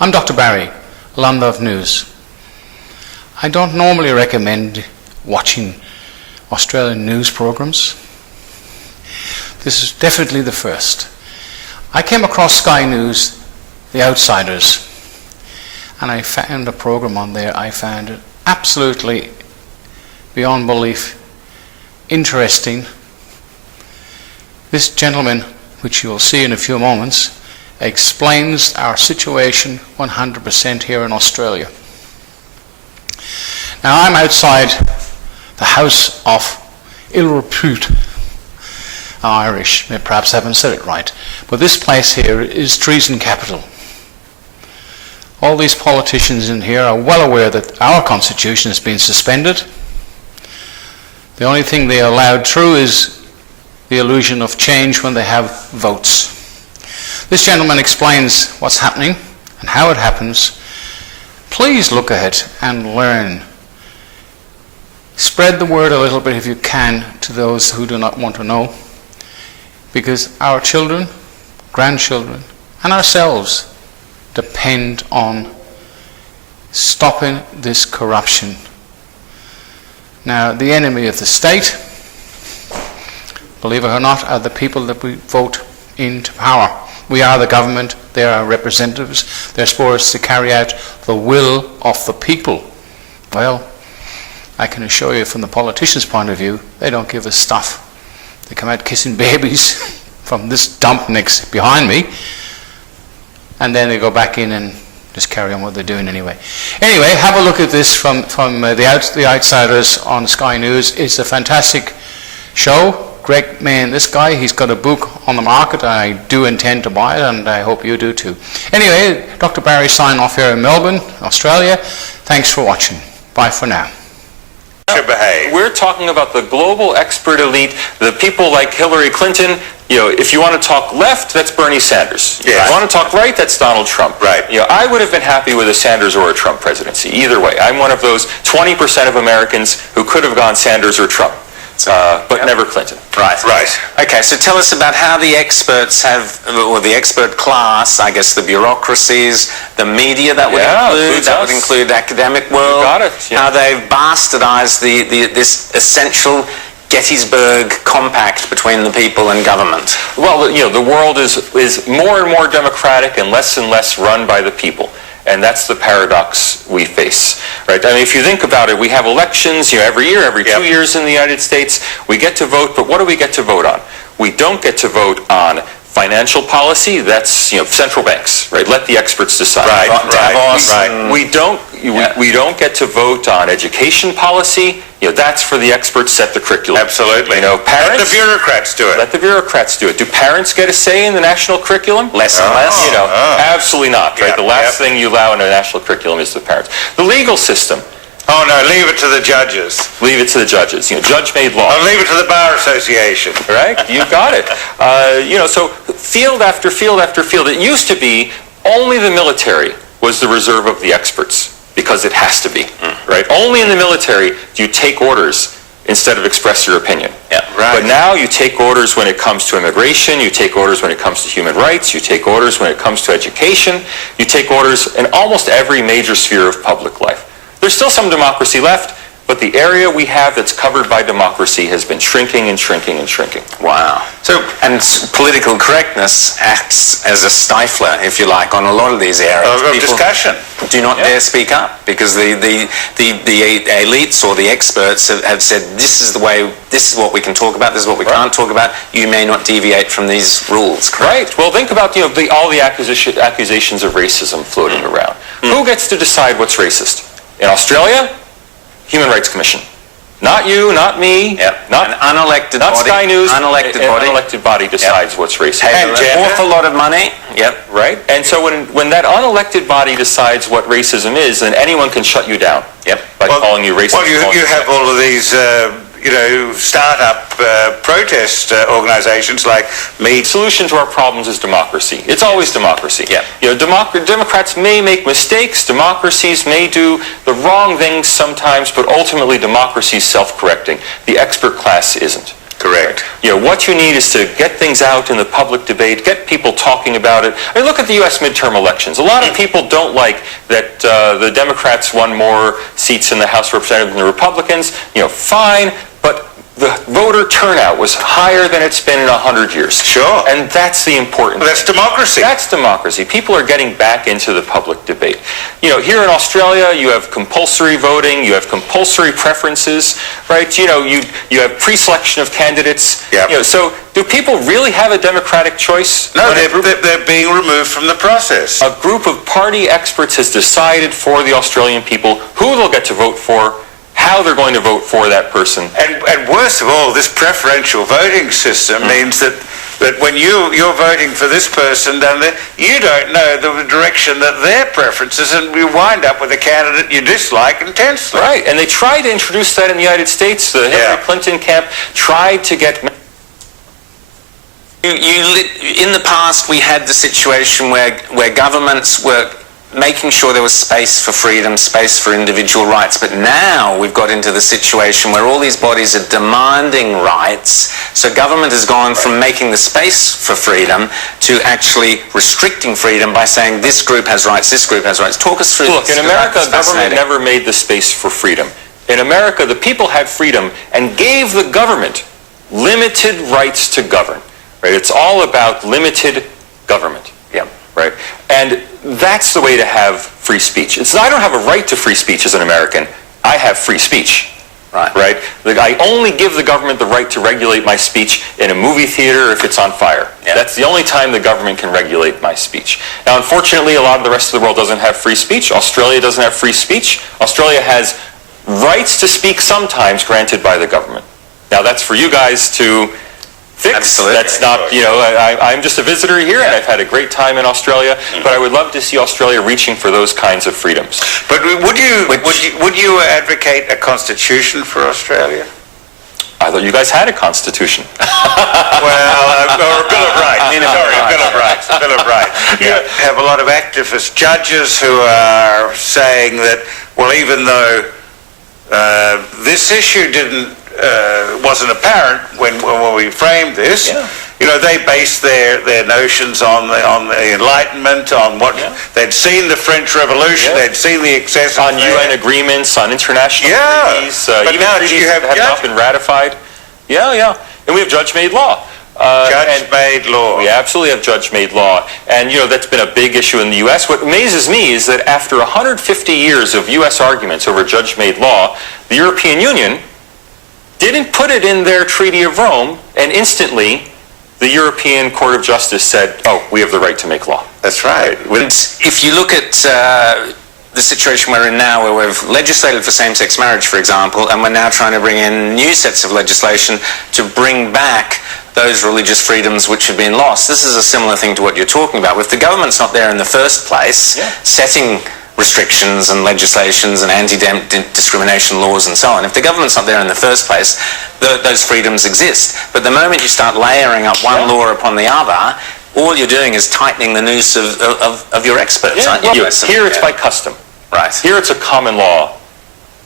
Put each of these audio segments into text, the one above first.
I'm Dr. Barry, Land of News. I don't normally recommend watching Australian news programs. This is definitely the first. I came across Sky News, The Outsiders, and I found a program on there. I found it absolutely beyond belief interesting. This gentleman, which you will see in a few moments, explains our situation 100% here in Australia. Now, I'm outside the house of ill repute Irish. Perhaps I haven't said it right, but this place here is treason capital. All these politicians in here are well aware that our constitution has been suspended. The only thing they are allowed through is the illusion of change when they have votes. This gentleman explains what's happening and how it happens. Please look at it and learn. Spread the word a little bit if you can to those who do not want to know, because our children, grandchildren, and ourselves depend on stopping this corruption. Now, the enemy of the state, believe it or not, are the people that we vote into power. We are the government, they are our representatives. They're supposed to carry out the will of the people. Well, I can assure you from the politicians' point of view, they don't give a stuff. They come out kissing babies from this dump next behind me, and then they go back in and just carry on what they're doing anyway. Anyway, have a look at this from the Outsiders on Sky News. It's a fantastic show. Great man, this guy. He's got a book on the market. I do intend to buy it, and I hope you do too. Anyway, Dr. Barry signing off here in Melbourne, Australia. Thanks for watching. Bye for now. We're talking about the global expert elite, the people like Hillary Clinton. You know, if you want to talk left, that's Bernie Sanders. Yes. If you want to talk right, that's Donald Trump. Right. You know, I would have been happy with a Sanders or a Trump presidency. Either way, I'm one of those 20% of Americans who could have gone Sanders or Trump. But never Clinton. Right. Right. Okay, so tell us about how the experts have, or the expert class, I guess the bureaucracies, the media that would include academic world, You got it. Yeah. How they've bastardized this essential Gettysburg compact between the people and government. Well, you know, the world is more and more democratic and less run by the people. And that's the paradox we face, right? I mean, if you think about it, we have elections, you know, every year, every 2 years in the United States. We get to vote, but what do we get to vote on? We don't get to vote on financial policy. That's, you know, central banks, right? Let the experts decide. Right. We don't get to vote on education policy. You know, that's for the experts set the curriculum. Absolutely. You know, parents. Let the bureaucrats do it. Let the bureaucrats do it. Do parents get a say in the national curriculum? Less and less. You know, absolutely not. Right. Yep, The last thing you allow in a national curriculum is the parents. The legal system. Oh no, leave it to the judges. Leave it to the judges. You know, judge-made law. Oh, leave it to the Bar Association. Right? You got it. You know, so field after field after field. It used to be only the military was the reserve of the experts, because it has to be, right? Only in the military do you take orders instead of express your opinion. Yeah, right. But now you take orders when it comes to immigration, you take orders when it comes to human rights, you take orders when it comes to education, you take orders in almost every major sphere of public life. There's still some democracy left, but the area we have that's covered by democracy has been shrinking and shrinking and shrinking. Wow. So, and political correctness acts as a stifler, if you like, on a lot of these areas. Of discussion. Do not dare speak up, because the elites or the experts have said, this is the way, this is what we can talk about, this is what we can't talk about. You may not deviate from these rules, correct? Right. Well, think about, you know, all the accusations of racism floating around. Who gets to decide what's racist? In Australia, Human Rights Commission. Not you, not me, not an unelected not body. Sky News. Unelected body decides what's racist. Pays an awful lot of money. Right? And so when that unelected body decides what racism is, then anyone can shut you down. By calling you racist. Well, you have all of these, start-up protest organizations like me. The solution to our problems is democracy. It's always democracy. You know, Democrats may make mistakes. Democracies may do the wrong things sometimes, but ultimately democracy is self-correcting. The expert class isn't. Correct. You know, what you need is to get things out in the public debate, get people talking about it. I mean, look at the U.S. midterm elections. A lot of people don't like that the Democrats won more seats in the House of Representatives than the Republicans. You know, fine, but the voter turnout was higher than it's been in 100 years. Sure. And that's the important Well, that's thing. democracy. That's democracy. People are getting back into the public debate. You know, here in Australia, you have compulsory voting, you have compulsory preferences, right? You know, you have pre-selection of candidates. Yep. You know, so do people really have a democratic choice? No, they're being removed from the process. A group of party experts has decided for the Australian people who they'll get to vote for, how they're going to vote for that person. And worst of all, this preferential voting system means that when you're voting for this person down there, you don't know the direction that their preferences, and you wind up with a candidate you dislike intensely. Right, and they tried to introduce that in the United States. The Hillary Clinton camp tried to get... In the past, we had the situation where governments were making sure there was space for freedom, space for individual rights. But now we've got into the situation where all these bodies are demanding rights. So government has gone from making the space for freedom to actually restricting freedom by saying this group has rights, this group has rights. Talk us through Look, this. in America, government never made the space for freedom. In America, the people had freedom and gave the government limited rights to govern. Right? It's all about limited government. Yeah. Right? And that's the way to have free speech. I don't have a right to free speech as an American. I have free speech. Right. Right? I only give the government the right to regulate my speech in a movie theater if it's on fire. Yeah. That's the only time the government can regulate my speech. Now, unfortunately, a lot of the rest of the world doesn't have free speech. Australia doesn't have free speech. Australia has rights to speak sometimes granted by the government. Now, that's for you guys to fix. Absolutely. That's not, you know, I'm just a visitor here, and I've had a great time in Australia, but I would love to see Australia reaching for those kinds of freedoms. But would you advocate a constitution for Australia? I thought you guys had a constitution. Well, or a Bill of Rights. Sorry, a Bill of Rights. A Bill of Rights. You have a lot of activist judges who are saying that, well, even though this issue wasn't apparent when we framed this. Yeah. You know, they based their notions on the Enlightenment, on what they'd seen the French Revolution, they'd seen the excess On UN agreements, on international treaties, but even now treaties you have that have not been ratified. Yeah. And we have judge-made law. Judge-made law. We absolutely have judge-made law. And, you know, that's been a big issue in the U.S. What amazes me is that after 150 years of U.S. arguments over judge-made law, the European Union didn't put it in their Treaty of Rome, and instantly the European Court of Justice said, oh, we have the right to make law. That's right. If you look at the situation we're in now, where we've legislated for same-sex marriage, for example, and we're now trying to bring in new sets of legislation to bring back those religious freedoms which have been lost. This is a similar thing to what you're talking about. If the government's not there in the first place, setting restrictions and legislations and anti-discrimination laws and so on, if the government's not there in the first place, those freedoms exist. But the moment you start layering up one law upon the other, all you're doing is tightening the noose of your experts, aren't you? Well, here it's by custom. Right. Here it's a common law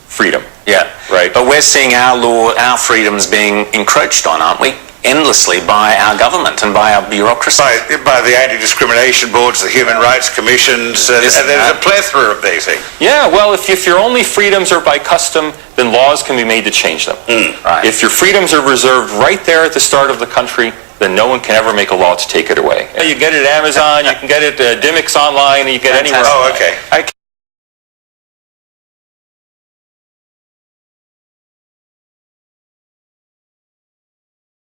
freedom. Yeah. Right. But we're seeing our freedoms being encroached on, aren't we? Endlessly by our government and by our bureaucracy. By the anti-discrimination boards, the human rights commissions, and there's a plethora of these things. Yeah, well, if your only freedoms are by custom, then laws can be made to change them. Right. If your freedoms are reserved right there at the start of the country, then no one can ever make a law to take it away. You get it at Amazon, you can get it at Dimmicks online, you get it anywhere. Oh, okay.